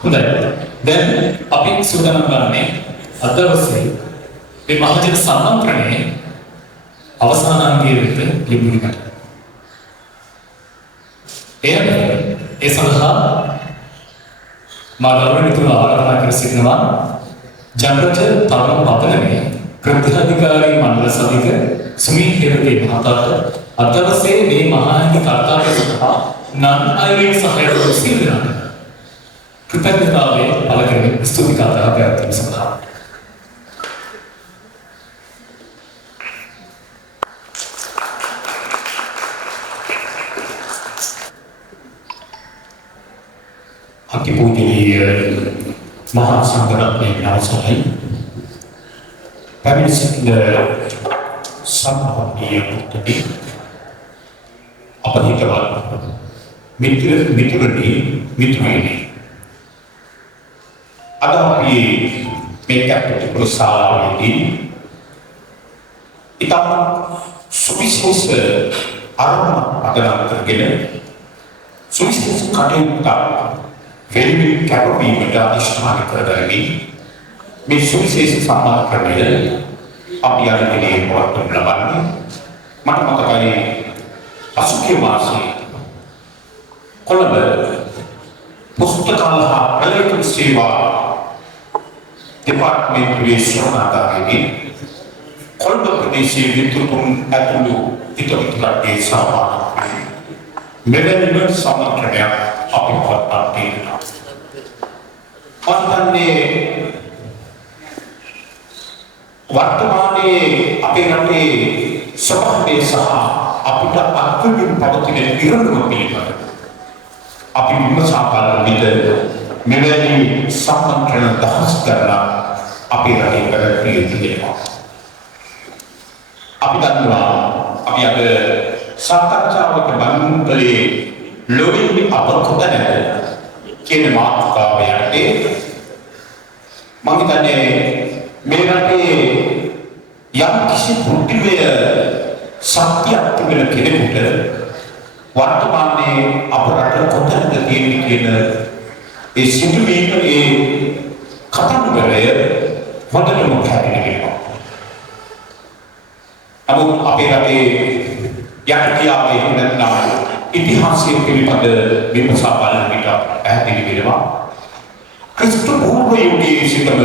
හොඳයි. දැන් අපි සූදානම් වන්නේ අද දවසේ මේ මහජන සම්මන්ත්‍රණයේ අවසාන අංගයේ වෙත ලියුමකට. ඒ සඳහා මා ගෞරවනීය ආරාධනා කර සිටිනවා ජනරජ තරුණ පදනමේ කෘත්‍යාධිකාරී මණ්ඩල සභික සුමී හේරගේ මහතාට අද දවසේ මේ මහානි කර්තාව්‍ය සඳහා නම් අයගේ සහයෝගය සිදුවන කෘතඥතාවය පළ කරමින් ස්තුති කතා පැවැත්වීම සඳහා අතිපූජනීය මහා සංඝරත්නයේ අවසරයි පැමිණ සිටින සම්මානීය මුත්තේ අපහිතවත් මිත්‍රයනි අද අපි මේ කැපිටල් ප්‍රසාරයේදී ඉතාම සුවිශේෂ අරමුණක් අදනම් කරගෙන සුවිශේෂ කටයුත්තක් වෙලින් කැපවීමට අධිෂ්ඨාන කරගනිමින් මේ සුවිශේෂ සම්මානකරණය අපි අරගෙන පවත්වනු ලබන්නේ මට මතකයි අසුකේ මාසයේ කොළඹ පුස්තකාල හා ප්‍රලේඛන සේවා දෙපාර්තමේන්තුවේ ශ්‍රවණාගාරයේදී කොළඹ ප්‍රදේශයේ විද්‍යුතුන් ඇතුළු හිතවිතුරගේ සහභාගී මෙවැනිම සම්මානකරණයක් අපි පවත්වා තියෙනවා. පන්දන්නේ වර්තමානයේ අපේ රටේ සමාජයේ සහ අපිට අත්විඳින පවතින ඉරණම පිළිබඳ අපි විමසා බලන විට මෙවැනි සම්මන්ත්‍රණ දහස් කරලා අපේ රටේ පැවැත්විය තියෙනවා. අපි දන්නවා අපි අද සාකච්ඡාවක බඳුන්කලේ ලෝකෙ අපකොත නැහැ කියන මාතෘකාව යටතේ මම හිතන්නේ මේ රටේ යම් කිසි පුදුමය සත්‍යයක් තිබෙන කෙනෙකුට වර්තමානයේ අප රට කොතනද තියෙන්නේ කියන ඒ සිදුවීමේ කතාන්තරය හොඳටම පැහැදිලි වෙනවා. නමුත් අපේ රටේ යටියාවේ නැත්නම් ඉතිහාසයේ පිළිබඳ විමසා බලන විට පැහැදිලි වෙනවා. ක්‍රිස්තු පූර්ව යුගයේ සිටම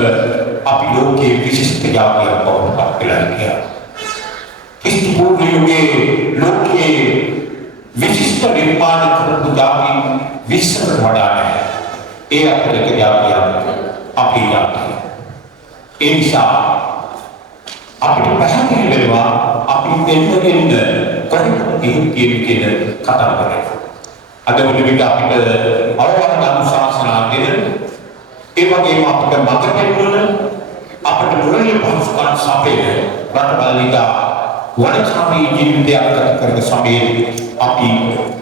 අපි ලෝකයේ විශිෂ්ට ජාතියක් බවට පත් වෙලා ගියා. ක්‍රිස්තු පූර්ව යුගයේ ලෝකයේ විශිෂ්ට නිර්මාණ කරපු ජාතීන් විශ්වයට වඩා නැහැ. ඒ අතරේ ජාතියක් අපේ ජාතිය. ඒ නිසා අපිට පැහැදිලි වෙනවා අපි දෙන්න කොහොමද කියන කතා කරන්නේ. අද වුණ අපිට අවවාද අනුශාසනා දෙන ඒ වගේම අපිට මඟ පෙන්වන අපිට මුලින්ම පහසුකම් සපයන රටවල්ලිකා වනචාමී ජීවිතයක් ගත කරන සමයේ අපි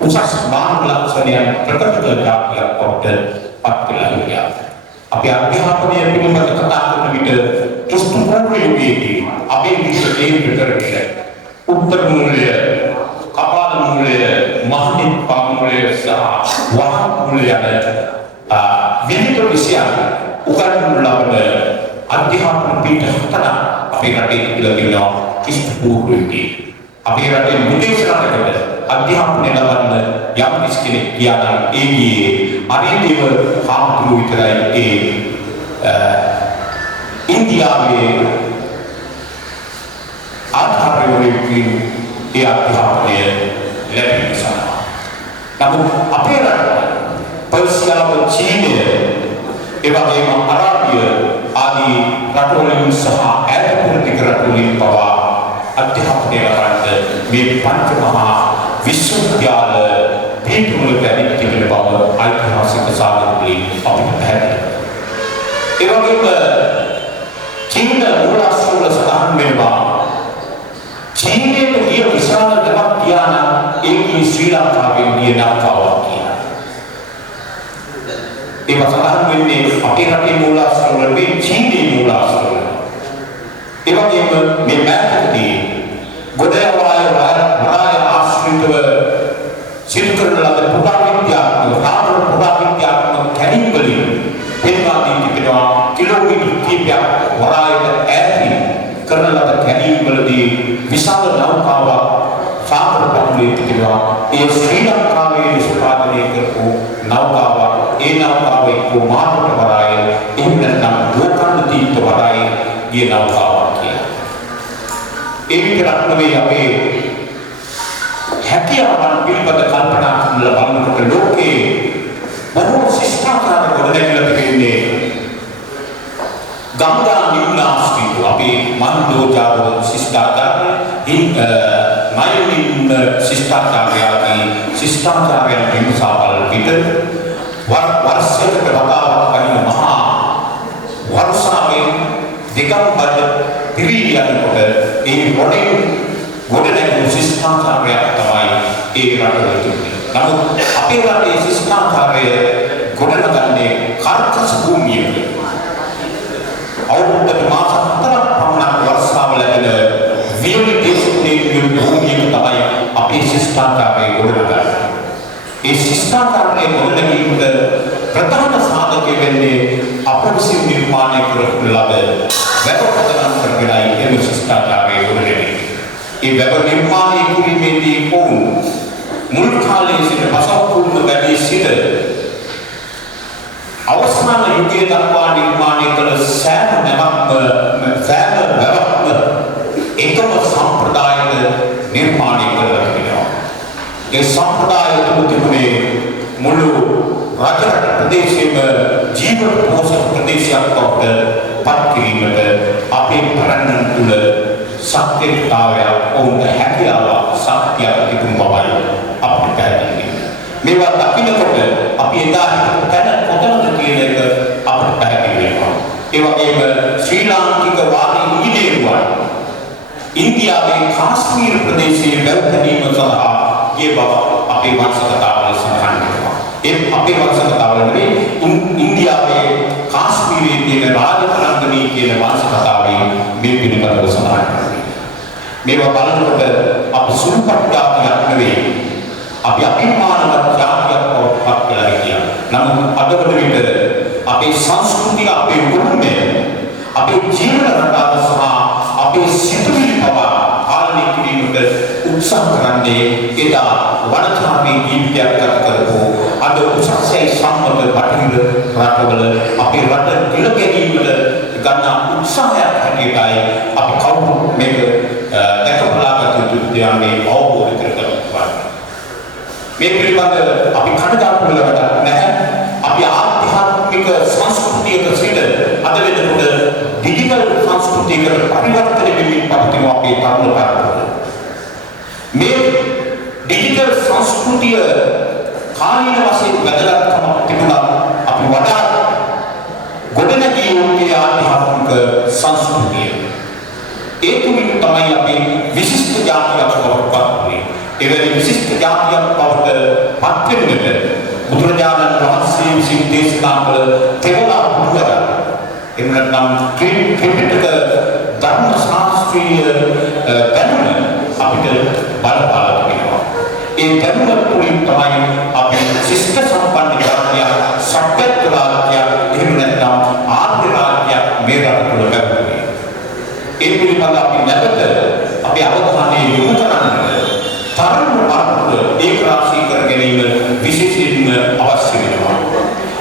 උසස් මානව ලක්ෂණයන් ප්‍රකට කළ ජාතියක් බවට පත් වෙලා ඉන්නවා. අපි අධ්‍යාපනය පිළිබඳ කතා කරන විට ක්‍රිස්තු පූර්ව යුගයේදී අපේ විශ්වයේ ප්‍රකටකල උත්තර මූල්‍ය, කපාල මූල්‍ය, මහනිත් පාමුල්‍ය සහ වහ මූල්‍ය යන විවිධ විෂයන් උගන්වනු ලබන අධ්‍යාපන පීඨ හතර අපේ රටේ තිබිලා තියෙනවා ක්‍රිස්තු පූර්ව යුගයේ. අපේ රටේ විදේශ රටකට අධ්‍යාපනය ලබන්න යම් කෙනෙක් ගියා නම් ඒ ගියේ අරිදේව හාමුදුරුවෝ විතරයි ඉන්දියාවේ ආධාරවලින් ඒ අධ්‍යාපනය ලැබෙන්න සඳහා. නමුත් අපේ රට පර්සියාව, චීනය, ඒ වගේම අරාබිය ආදී රටවලින් සහ ඈතපුරතික රටවලින් පවා අධ්‍යාපනය ලබන්න මේ පංච මහා විශ්වවිද්‍යාල පීඨවලට ඇවිත් තිබෙන බව ඓතිහාසික සාධක වලින් අපිට පැහැදිලි. ඒ වගේම චීන මූලාශ්‍රවල සඳහන් වෙනවා චීනයේ ගිය විශාල දෙයක් කියන ඒකී ශ්‍රී ලංකාවේ ගිය නාකාවක් කියලා. ඒක සඳහන් වෙන්නේ අපේ රටේ මූලාශ්‍රවල මේ චීනයේ මූලාශ්‍රවල. ඒ වගේම මේ මෑතකදී ගොඩනැගිලි වරාය ආශ්‍රිතව සිදු කරන ලද පුරාවිද්‍යාත්මක කැණීම් වලින් තුලදී විශාල නෞකාවක් සාගර පතුලේ තිබෙනවා. ඒ ශ්‍රී ලංකාවේ නිෂ්පාදනය කරපු නෞකාවක්. ඒ නෞකාව එක්ක මාතෘක වරාය එහෙම නැත්නම් ලෝකන්ද දීප්ත වරාය ගිය නෞකාවක් කියලා. ඒ විතරක් නෙවෙයි අපේ හැකියාවන් පිළිබඳ කල්පනා කරලා බලනකොට ලෝකේ බොහෝ ශිෂ්ටාචාර ගොඩනැගිලා තිබෙන්නේ ගංගා නිම්නාස්තික අපේ මන්දෝජාව ශිෂ්ටාචාර නයනින් ශිෂ්ටාචාරයන්ගේ ශිෂ්ටාචාරයන් විමසාවල් පිට වර්ෂයකට වතාවක් වහින මහා වර්ෂාවෙන් දෙකම්බද පිරියනකොට ඒ මොඩෙන් ගොඩනැගුණු ශිෂ්ටාචාරයක් තමයි ඒ රටවල තිබෙන්නේ. නමුත් අපේ රටේ ශිෂ්ටාචාරය ගොඩනගන්නේ කර්කශ භූමියක. අවුරුද්දට මාස 4ක් පමණ වර්ෂාව ලැබෙන වියලි දේශපාලන භූමියක තමයි අපේ ශිෂ්ටාචාරය ගොඩනගන්නේ. ඒ ශිෂ්ටාචාරයේ ගොඩනැගීමට ප්‍රධාන සාධකය වෙන්නේ අප විසින් නිර්මාණය කරපු ලද වැදගත්කම් කරගෙනයි එම ශිෂ්ටාචාරය ගොඩනැගෙන්නේ. ඒ වැව නිර්මාණය කිරීමේදී වුන් මුල් කාලයේ සිට පසවපුරුම වැඩි සිට අවසාන යුගයේ දක්වා නිර්මාණය කළ සෑම වැවක්ම එකම සම්ප්‍රදායක නිර්මාණය කරලා තිබෙනවා. ඒ සම්ප්‍රදාය තුළ තිබුණේ මුළු රටරට ප්‍රදේශයේම ජීවන පෝෂක ප්‍රදේශයක් බවට පත් කිරීමට අපේ පරණන් තුළ සත්‍යතාවය ඔවුන්ට හැකියාවක් ශක්තියක් තිබුණ බවයි අපිට පැහැදිලි. මේවා දකින්නකොට අපි එදා හිතන කොතනද කියන එක අපිට පැහැදිලි වෙනවා. ඒ වගේම ශ්‍රී ලාංකික වාදී ඉංජිනේරුවන් ඉන්දියාවේ කාශ්මීර ප්‍රදේශයේ වැවැදීම සඳහා ගිය බව අපේ වංශකතාවල සඳහන් වෙනවා. ඒ අපේ වංශකතාවල නෙවෙයි ඉන්දියාවේ කාශ්මීරයේ තියෙන රාජතරංගනී කියන වංශකතාවේ මේ පිළිබඳව සඳහන් වෙනවා. මේවා බලනකොට අපි සුළුපට්ටාවක් නෙවෙයි අපි අභිමානවත් ජාතියක් බවට පත් වෙලා කියනවා. නමුත් අද වන විට අපේ සංස්කෘතිය අපේ උරුමය අපේ ජීවන රටාව සහ අපේ සිතුවිලි පවා පාලනය කිරීමට උත්සාහ කරන්නේ එදා වනචාරී ජීවිතයක් ගත කරපු අද උසස්සේ සම්මත බටහිර රටවල අපේ රට දිල ගැනීමට ගන්නා උත්සාහයක් හැටියටයි අපි කවුරු මේක දැකබලාගත යුතු ධ්‍යානයේ අවබෝධ කරගන්නවා. මේ පිළිබඳ අපි කඩදාසි වලට නැහැ. අපි ආධ්‍යාත්මික සංස්කෘතියක සිට අද වෙනකොට ඩිජිටල් සංස්කෘතියකට පරිවර්තනය වෙමින් පවතින අපේ තරුණ පරපුර. මේ ඩිජිටල් සංස්කෘතිය කාලීන වශයෙන් වැදගත්කමක් තිබුණා. අපි වඩා ගොඩනැගී යුත්තේ ආධ්‍යාත්මික සංස්කෘතිය. ඒ තුලින් තමයි අපි විශිෂ්ට ජාතියක් බවට පත් වෙන්නේ. එවැනි විශිෂ්ට ජාතියක් බවට පත් වෙන්නට බුදුරජාණන් වහන්සේ විසින් දේශනා කළ තෙවලා බුදුරජාණන් එහෙම නැත්නම් ත්‍රිපිටක ධර්ම ශාස්ත්‍රීය දැනුම අපිට බලපාලා තිබෙනවා. ඒ දැනුම තුළින් තමයි අපි ශිෂ්ට සම්පන්න ජාතියක්, සත්‍යත් රාජ්‍යයක්, එහෙම නැත්නම් ආර්ය රාජ්‍යයක් මේ රට තුළ පැවතුනේ. ඒ පිළිබඳව අපි නැවත අපි අවධානය යොමු කරන්නේ තරුණ පරපුර ඒකරාශී කර ගැනීම විශේෂයෙන්ම අවශ්‍ය වෙනවා.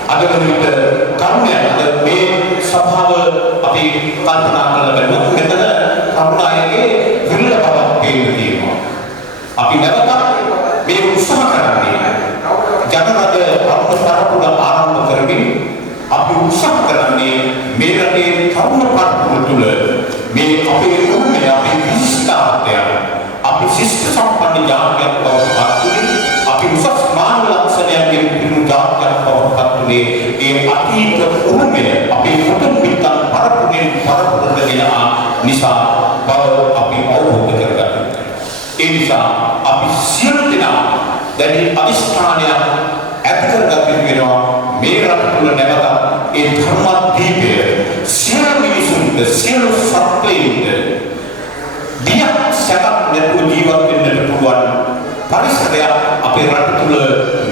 අද වෙනවිට තරුණයන් මේ සභාව අපි කල්පනා කරලා බලමු. මෙතන තරුණ අයගේ විරල බවක් පේන්න තියෙනවා. අපි නැවත මේ උත්සාහ කරන්නේ ජනරද තරුණ පරපුර ආරම්භ කරමින් අපි උත්සාහ කරන්නේ මේ රටේ තරුණ පරපුර තුළ මේ අපේ උරුමය අපේ විශිෂ්ටතාවය අපි ශිෂ්ට සම්පන්න ජාතියක් බවට පත් වුණේ අපි උසස් මානව ලක්ෂණයන්ගෙන් පිරුණු ජාතියක් බවට පත් වුණේ ඒ අතීත උරුමය අපේ මුතුන් මිත්තන් පරපුරෙන් පරපුරට ගෙන නිසා බව අපි අවබෝධ කරගන්නවා. ඒ නිසා අපි සියලු දෙනා දැඩි අධිෂ්ඨානයක් ඇති කරගන්න වෙනවා මේ රට තුළ නැවත ඒ ධර්මදීපය සියලු මිනිසුන්ට සියලු සත්ත්වයින්ට දියක් සැපක් නැතුව ජීවත් වෙන්නට පුළුවන් පරිසරයක් අපේ රට තුළ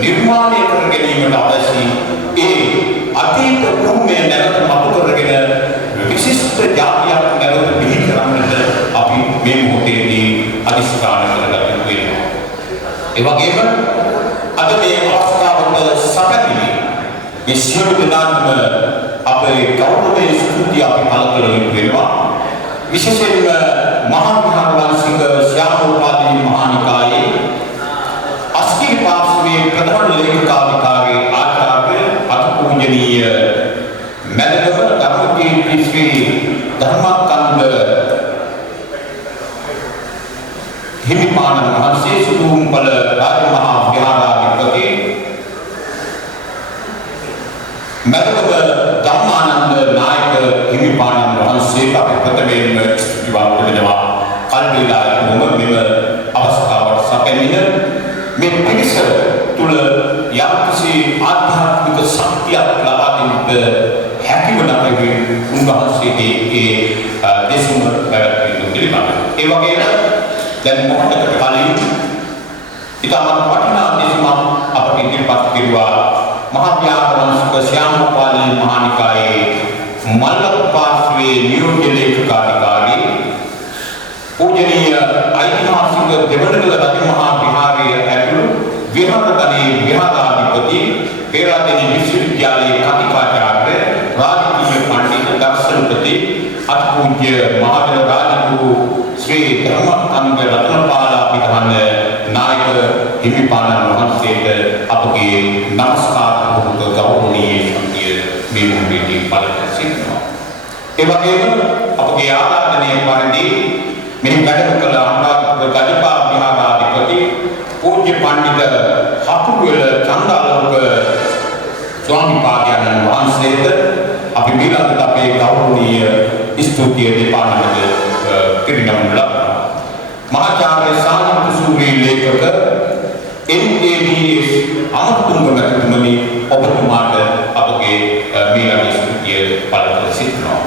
නිර්මාණය කර ගැනීමට අවශ්‍ය ඒ අතීත උරුමය නැවත මතු කරගෙන විශිෂ්ට ජාතියක් නැවත බිහි කරන්නට අපි මේ මේ සියලු දෙනාම අපේ ගෞරවයේ ස්තුතිය අපි පළ කළ යුතු වෙනවා. විශේෂයෙන්ම මහා විහාරවාසික ශ්‍යාමෝපාදී මහානිකායේ අස්කිරි පාර්ශ්වයේ ප්‍රධාන ලේඛකාධිකාරී ආචාර්ය අතිපූජනීය මැදගම ධර්මකීර්ති ශ්‍රී ධර්මාකන්ද හිමිපාණන් වහන්සේ සුදුම්බල රාජමහා විහාරාධිපති මැදගම ධම්මානන්ද නායක හිමිපාණන් වහන්සේ අපි ප්‍රථමයෙන්ම ස්තුතිවන්ත වෙනවා. කල්පිලායකවම මෙම අවස්ථාවට සැපෙමින මේ පිරිස තුළ යම්කිසි ආධ්‍යාත්මික ශක්තියක් ලබා දෙන්නට හැකිවන අපේ උන්වහන්සේගේ ඒ දේශුම පැවැත්වීම පිළිබඳව. ඒ වගේම දැන් මොහොතකට කලින් ඉතාමත් වටිනා දේශුමක් අපට ඉදිරිපත් කෙරුවා මහා විහාරවාසික ශ්‍යාමෝපාදී මහානිකායේ මල්ලක පාර්ශ්වයේ නියෝජ්‍ය ලේඛකාධිකාරී පූජනීය ඓතිහාසික දෙවනගල රජමහා විහාරයේ ඇතුළු විහාරගණයේ විහාරාධිපති පෙරාදෙණි විශ්වවිද්‍යාලයේ කතිකාචාර්ය රාජකීය පඬිත දර්ශනපති අතිපූජ්‍ය මහාවීර රාජගුරු ශ්‍රී ධර්මාකන්ද රත්නපාලාභිධාන නායක හිමිපාණන් වහන්සේට අපගේ නමස්කාර පූර්වක ගෞරවනීය ශක්තිය මේ මොහොතේදී පළකර සිටිනවා. ඒ වගේම අපගේ ආරාධනය පරිදි මේ වැඩම කළ අනුරාධපුර ගජපා විහාරාධිපති පූජ්‍ය පඬිත හකුරුවෙල චන්දාලෝක ස්වාමීපාදයන්න් වහන්සේට අපි ඊළඟට අපේ ගෞරවනීය ස්තුතිය දෙපාණකට පිරිනමනු ලබනවා. මහාචාර්ය සානන්ද සූරී ලේඛක NABS අමතුංග මැතිතුමනි ඔබතුමාට අපගේ ඊළඟ ස්තුතිය පළකර සිටිනවා.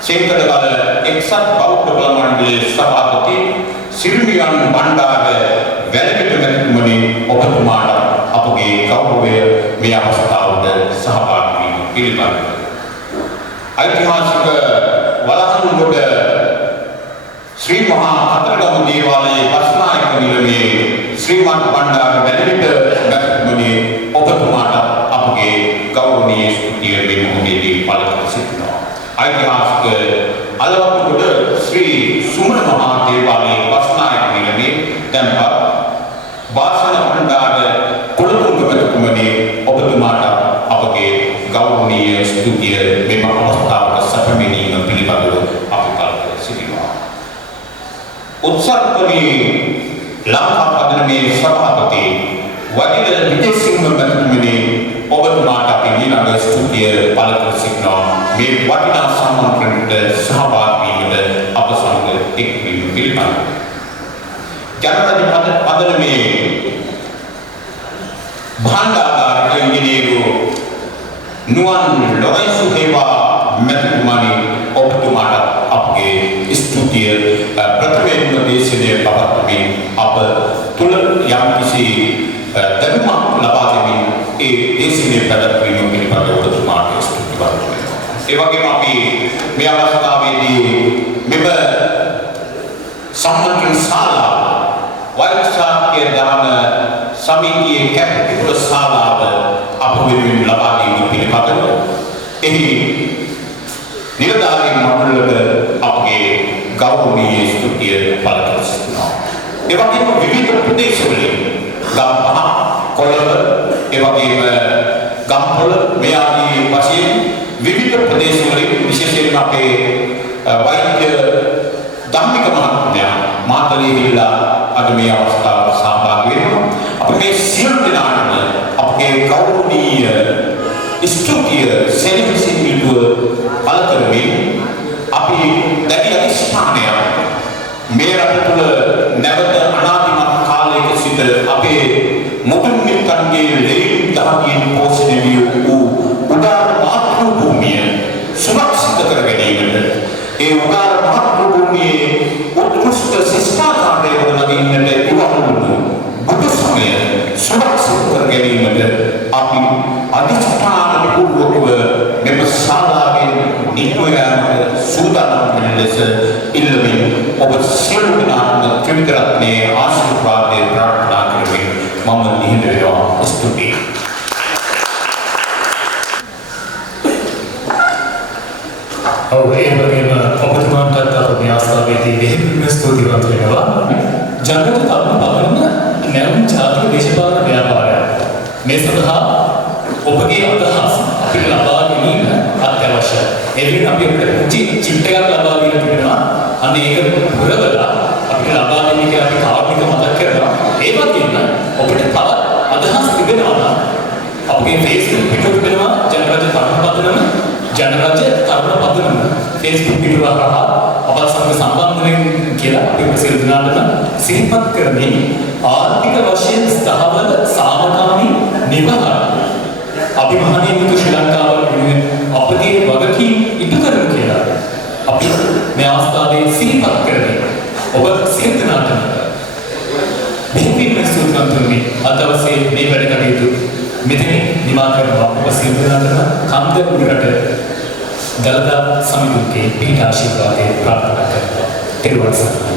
සෙන්කඩගල එක්සත් බෞද්ධ බල මණ්ඩලයේ සභාපති සිරිමියන් බණ්ඩාර වැලපිට මැතිතුමනි ඔබතුමාට අපගේ ගෞරවය මේ අවස්ථාවට සහභාගී වීම පිළිබඳව. ඓතිහාසික වලහන්ගොඩ ශ්‍රී මහා කතරගම දේවාලයේ බස්නායක නිලමේ ශ්‍රීමත් බණ්ඩාර වැලපිට මැතිතුමනි ඔබතුමාට අපගේ ගෞරවනීය ස්තුතිය මේ මොහොතේදී පළකර සිටිනවා. ඓතිහාසික අලවක්ගොඩ ශ්‍රී සුමන මහා දේවාලයේ බස්නායක නිලමේ තැන්පත් වාසන බණ්ඩාර කොළතුංග මැතිතුමනි ඔබතුමාට අපගේ ගෞරවනීය ස්තුතිය මෙම අවස්ථාවට සැපමෙනීම පිළිබඳව අපි පළකර සිටිනවා. උත්සවකදී ලංකා පදනමේ සභාපති වදිල විජේසිංහ මැතිතුමනි ඔබතුමාට අපි ඊළඟ ස්තුතිය පළකර සිටිනවා. මේ වටිනා සම්මානකට සහභාගී වීමට අප සමග එක්වීම පිළිබඳව. ජනරජ පදනමේ භාණ්ඩාගාරික ඉංජිනේරු නුවන් ලොරයිසු හේවා මැතිතුමනි ඔබතුමාට අපගේ ස්තුතිය ප්‍රථමයෙන්ම දේශනය පවත්වමින් අප තුළ යම්කිසි දැනුමක් ලබා දෙමින් ඒ දේශනය පැවැත්වීම පිළිබඳව ඔබතුමාට ස්තුතිවන්ත වෙනවා. ඒ වගේම අපි මේ අවස්ථාවේදී මෙම සම්මන්ත්‍රණ ශාලාව වෛද්‍ය දාන සමිතියේ කැපිටල් ශාලාව අප වෙනුවෙන් ලබා දීම පිළිබඳව එහි නිලධාරීන් මණ්ඩලයට අපගේ ගෞරවනීය ස්තුතිය පළකර සිටිනවා. ඒ වගේම විවිධ ප්‍රදේශවලින් ගම්පහ, කොළඹ, ඒ වගේම ගම්පොළ මේ ආදී වශයෙන් විවිධ ප්‍රදේශවලින් විශේෂයෙන්ම අපේ වෛද්‍ය ධම්මික මහත්මයා මාතලේ හිල්ලා අද මේ අවස්ථාවට සහභාගී වෙනවා. අපි මේ සියලු දෙනාටම අපගේ ගෞරවනීය ස්තුතිය සෙනෙහසින් යුතුව පළ කරමින් අපි දැඩි අධිෂ්ඨානයක් මේ රට තුළ නැවත අනාදිමත් කාලයක සිට අපේ මුතුන් මිත්තන්ගේ ලෙයින් දහකින් පෝෂණය වී වූ උදාර මාතෘ භූමිය සුරක්ෂිත කර ගැනීමට ඒ උදාර මාතෘ භූමියේ උත්කෘෂ්ඨ ශිෂ්ටාචාරය වඩනගින්නට ඉවහල්වු බුදු සමය සුරක්ෂිත කර ගැනීමට අපි අධිෂ්ඨාන පූර්වකව මෙම ශාලාවෙන් නිකුයාමට සූදානම් වන ලෙස ඉල්ලමින් ඔබ සියලු දෙනාම ත්‍රිවිධ රත්නයේ ආශිර්වාදය ප්‍රාර්ථනා කරමින් මම නිහඬව ස්තුතියි. ඔව් ඒ වගේම ඔබතුමාටත් අපේ ආස්ථාවේදී බෙහෙවින්ම ස්තුතිවන්ත වෙනවා. ජනගත තරුණ පවරන නැවුම් ජාතික දේශපාලන ව්‍යාපාරය. මේ සඳහා ඔබගේ අදහස් අපිට ලබා ගැනීම අත්‍යවශ්‍යයි. එදින අපි අපිට චිත්තයක් ලබා දෙන්න තිබෙනවා. අන්න ඒක පුරවලා අපිට ලබා දෙන්න කියලා අපි කාර්මික මතක් කරනවා. ඒ වගේම ඔබට තවත් අදහස් තිබෙනවා නම් අපගේ Facebook පිටුව තිබෙනවා ජනරජ තරුණ පදනම Facebook පිටුව හරහා අපත් සමග සම්බන්ධ වෙන්න කියලා අපි සියලු දෙනාටම සිහිපත් කරමින් ආර්ථික වශයෙන් ස්ථාවර සාමකාමී නිවහන අභිමානීය ශ්‍රී ලංකාව වෙනුවෙන් අපගේ වගකීම් ඉටු කරමු කියලා අපි මේ අවස්ථාවේ සිහිපත් කරමින් ඔබ සියලු දෙනාටම බෙහෙවින්ම සුවපත්වමි අදවසේ මේ වැඩ කටයුතු මෙතනින් නිමා කරනවා. ඔබ සියලු දෙනාටම කන්ද උඩරට දලදා සමිතියේ පිට ආශිර්වාදයේ ප්‍රාර්ථනා කරනවා.